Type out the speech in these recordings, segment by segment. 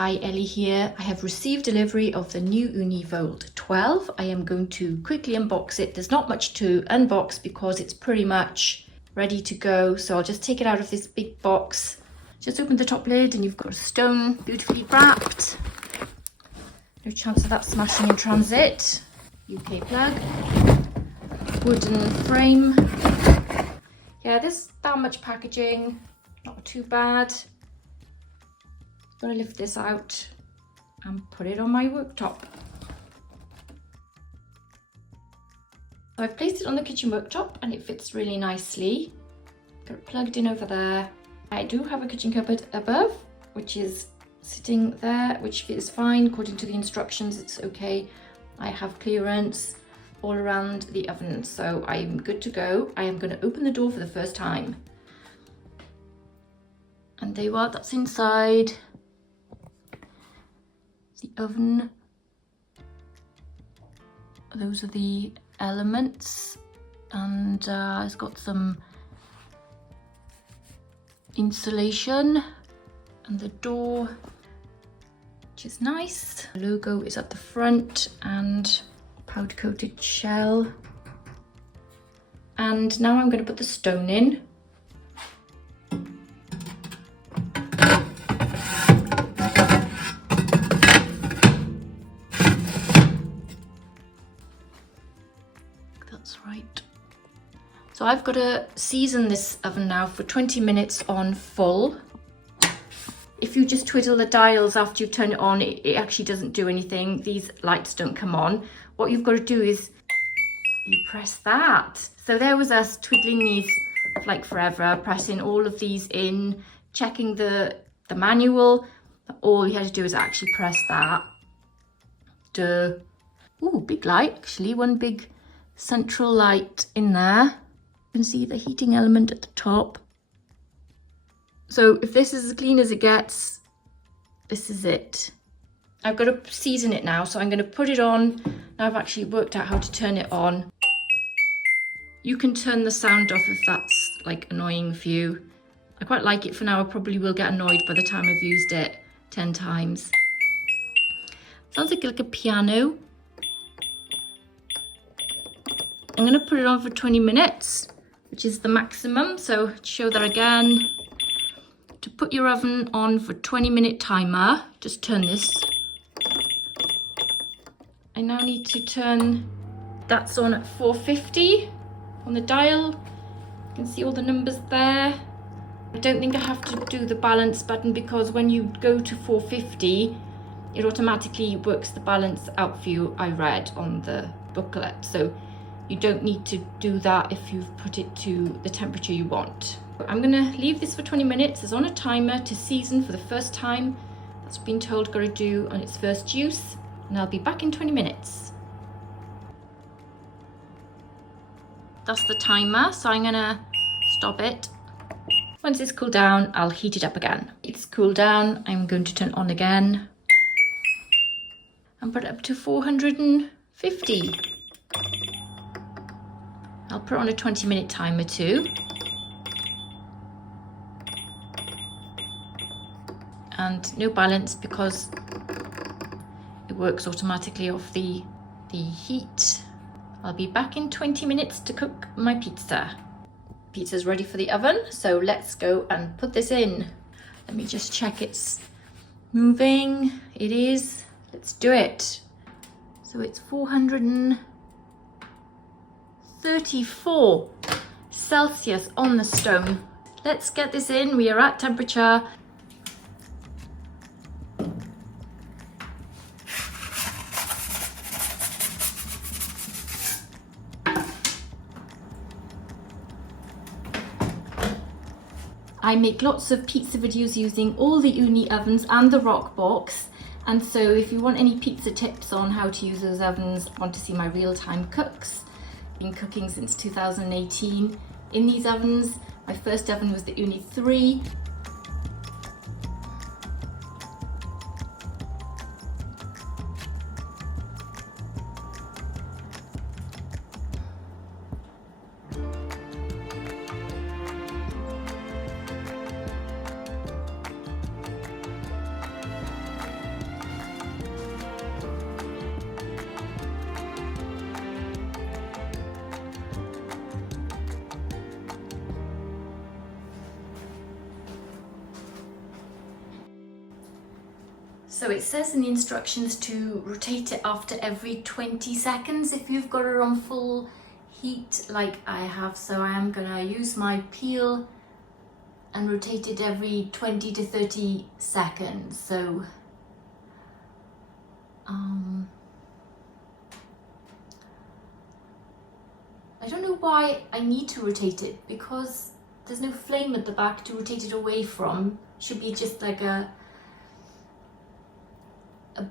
Hi, Ellie here. I have received delivery of the new Ooni Volt 12. I am going to quickly unbox it. There's not much to unbox because it's pretty much ready to go. So I'll just take it out of this big box. Just open the top lid and you've got a stone beautifully wrapped. No chance of that smashing in transit. UK plug. Wooden frame. Yeah, there's that much packaging. Not too bad. Gonna lift this out and put it on my worktop. I've placed it on the kitchen worktop and it fits really nicely. Got it plugged in over there. I do have a kitchen cupboard above, which is sitting there, which is fine. According to the instructions, it's okay. I have clearance all around the oven, so I'm good to go. I am gonna open the door for the first time. And there you are, that's inside. The oven. Those are the elements, and it's got some insulation, and the door, which is nice. The logo is at the front and powder coated shell. And now I'm going to put the stone in. That's right. So I've got to season this oven now for 20 minutes on full. If you just twiddle the dials after you turn it on, it actually doesn't do anything. These lights don't come on. What you've got to do is you press that. So there was us twiddling these like forever, pressing all of these in, checking the manual. All you had to do is actually press that. Duh. Ooh, big light, actually, one big central light in there. You can see the heating element at the top. So if this is as clean as it gets, this is it. I've got to season it now, so I'm going to put it on. Now I've actually worked out how to turn it on. You can turn the sound off if that's like annoying for you. I quite like it for now. I probably will get annoyed by the time I've used it 10 times. Sounds like a piano. I'm going to put it on for 20 minutes, which is the maximum. So to show that again, to put your oven on for 20-minute timer, just turn this. I now need to turn, that's on at 450 on the dial. You can see all the numbers there. I don't think I have to do the balance button because when you go to 450, it automatically works the balance out for you, I read on the booklet. So you don't need to do that if you've put it to the temperature you want. I'm gonna leave this for 20 minutes. It's on a timer to season for the first time. That's been told got to do on its first use. And I'll be back in 20 minutes. That's the timer, so I'm gonna stop it. Once it's cooled down, I'll heat it up again. It's cooled down, I'm going to turn it on again. And put it up to 450. I'll put on a 20-minute timer too. And no balance because it works automatically off the heat. I'll be back in 20 minutes to cook my pizza. Pizza's ready for the oven, so let's go and put this in. Let me just check it's moving. It is. Let's do it. So it's 434 Celsius on the stone. Let's get this in. We are at temperature. I make lots of pizza videos using all the Ooni ovens and the rock box. And so if you want any pizza tips on how to use those ovens, want to see my real-time cooks, been cooking since 2018 in these ovens. My first oven was the Ooni 3. So it says in the instructions to rotate it after every 20 seconds if you've got it on full heat like I have. So I am gonna use my peel and rotate it every 20 to 30 seconds. So I don't know why I need to rotate it, because there's no flame at the back to rotate it away from. Should be just like a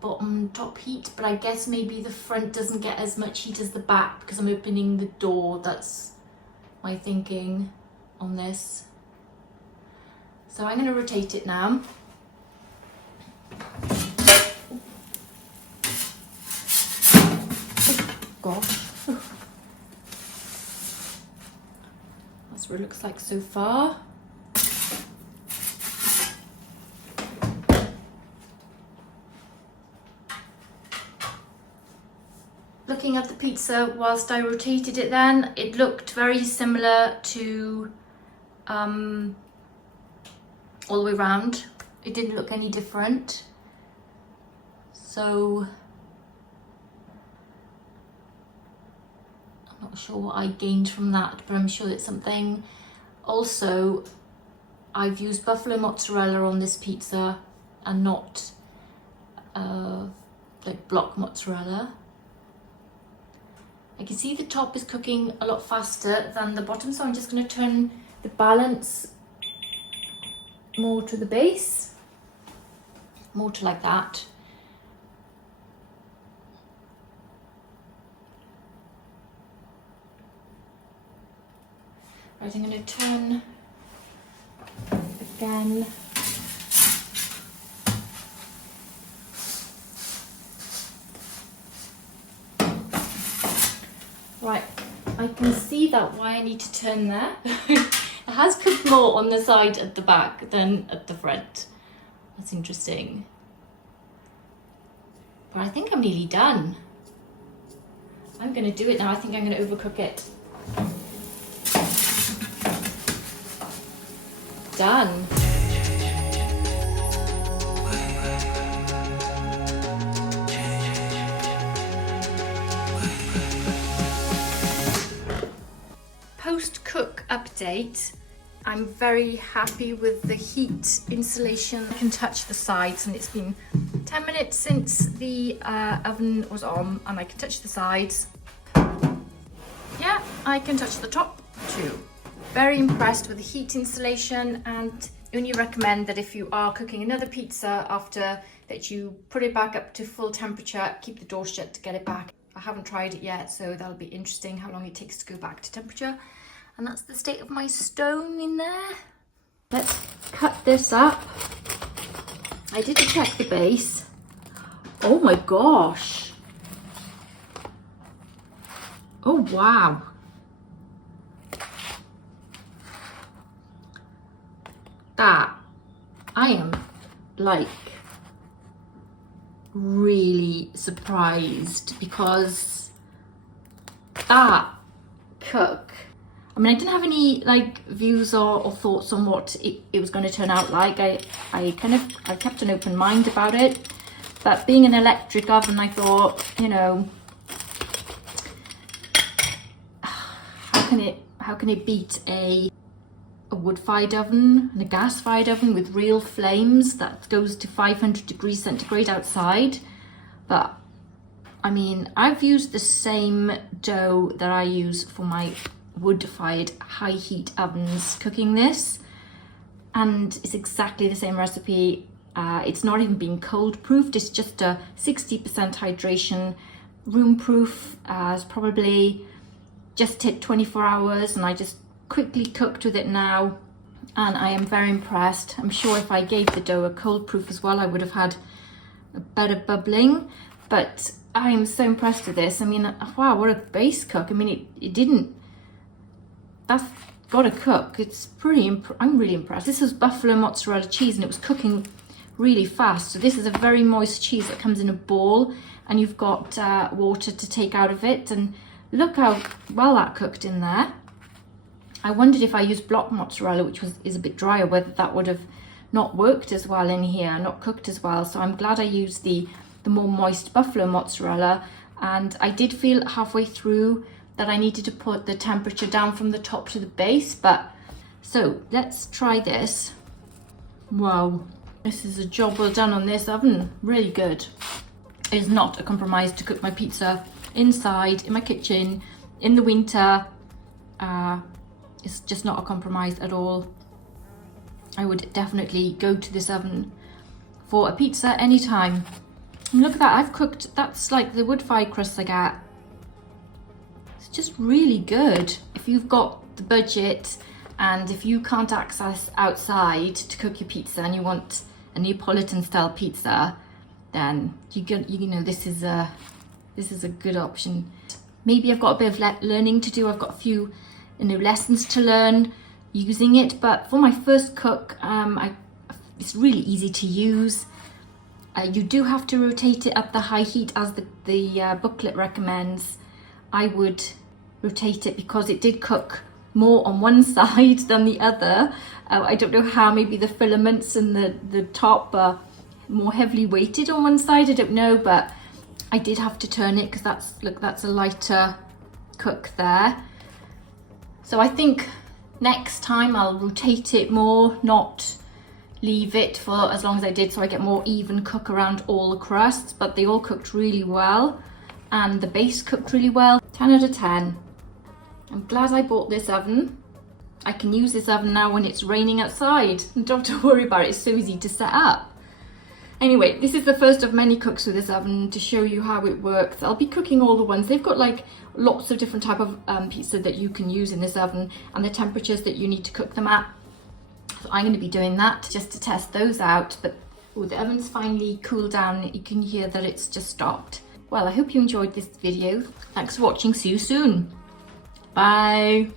bottom top heat, but I guess maybe the front doesn't get as much heat as the back because I'm opening the door. That's my thinking on this. So I'm going to rotate it now. Gosh. That's what it looks like so far. Looking at the pizza whilst I rotated it then, it looked very similar to all the way around. It didn't look any different. So I'm not sure what I gained from that, but I'm sure it's something. Also, I've used buffalo mozzarella on this pizza and not like block mozzarella. I can see the top is cooking a lot faster than the bottom, so I'm just going to turn the balance more to the base, more to like that. Right, I'm going to turn again. Right, I can see that why I need to turn there. It has cooked more on the side at the back than at the front. That's interesting. But I think I'm nearly done. I'm going to do it now. I think I'm going to overcook it. Done. Post-cook update. I'm very happy with the heat insulation. I can touch the sides, and it's been 10 minutes since the oven was on, and I can touch the sides. Yeah, I can touch the top too. Very impressed with the heat insulation, and only recommend that if you are cooking another pizza after that, you put it back up to full temperature, keep the door shut to get it back. I haven't tried it yet, so that'll be interesting how long it takes to go back to temperature. And that's the state of my stone in there. Let's cut this up. I did check the base. Oh my gosh. Oh wow. That, I am like really surprised, because that cook, I mean, I didn't have any like views or thoughts on what it was going to turn out like. I kept an open mind about it, but being an electric oven, I thought, you know, how can it beat a wood-fired oven and a gas-fired oven with real flames that goes to 500 degrees centigrade outside? But I mean, I've used the same dough that I use for my wood-fired high heat ovens cooking this, and it's exactly the same recipe. It's not even being cold proofed, it's just a 60% hydration, room proof. It's probably just hit 24 hours, and I just quickly cooked with it now, and I am very impressed. I'm sure if I gave the dough a cold proof as well, I would have had a better bubbling, but I am so impressed with this. I mean, wow, what a base cook. I mean, it didn't, that's gotta cook. It's pretty, I'm really impressed. This was buffalo mozzarella cheese, and it was cooking really fast. So this is a very moist cheese that comes in a ball, and you've got water to take out of it, and look how well that cooked in there. I wondered if I used block mozzarella, which is a bit drier, whether that would have not worked as well in here, not cooked as well. So I'm glad I used the more moist buffalo mozzarella. And I did feel halfway through that I needed to put the temperature down from the top to the base. But so let's try this. Wow, this is a job well done on this oven. Really good. It is not a compromise to cook my pizza inside, in my kitchen, in the winter. It's just not a compromise at all. I would definitely go to this oven for a pizza anytime. And look at that, I've cooked, that's like the wood-fired crusts I get. It's just really good. If you've got the budget and if you can't access outside to cook your pizza and you want a Neapolitan style pizza, then you know this is a good option. Maybe I've got a bit of learning to do. I've got a few lessons to learn using it, but for my first cook, it's really easy to use. You do have to rotate it at the high heat as the booklet recommends. I would rotate it because it did cook more on one side than the other. I don't know how, maybe the filaments and the top are more heavily weighted on one side, I don't know, but I did have to turn it because that's a lighter cook there. So I think next time I'll rotate it more, not leave it for as long as I did, so I get more even cook around all the crusts. But they all cooked really well and the base cooked really well. 10 out of 10. I'm glad I bought this oven. I can use this oven now when it's raining outside and don't have to worry about it. It's so easy to set up. Anyway, this is the first of many cooks with this oven to show you how it works. I'll be cooking all the ones. They've got like lots of different type of pizza that you can use in this oven and the temperatures that you need to cook them at. So I'm going to be doing that just to test those out. But the oven's finally cooled down. You can hear that it's just stopped. Well, I hope you enjoyed this video. Thanks for watching. See you soon. Bye.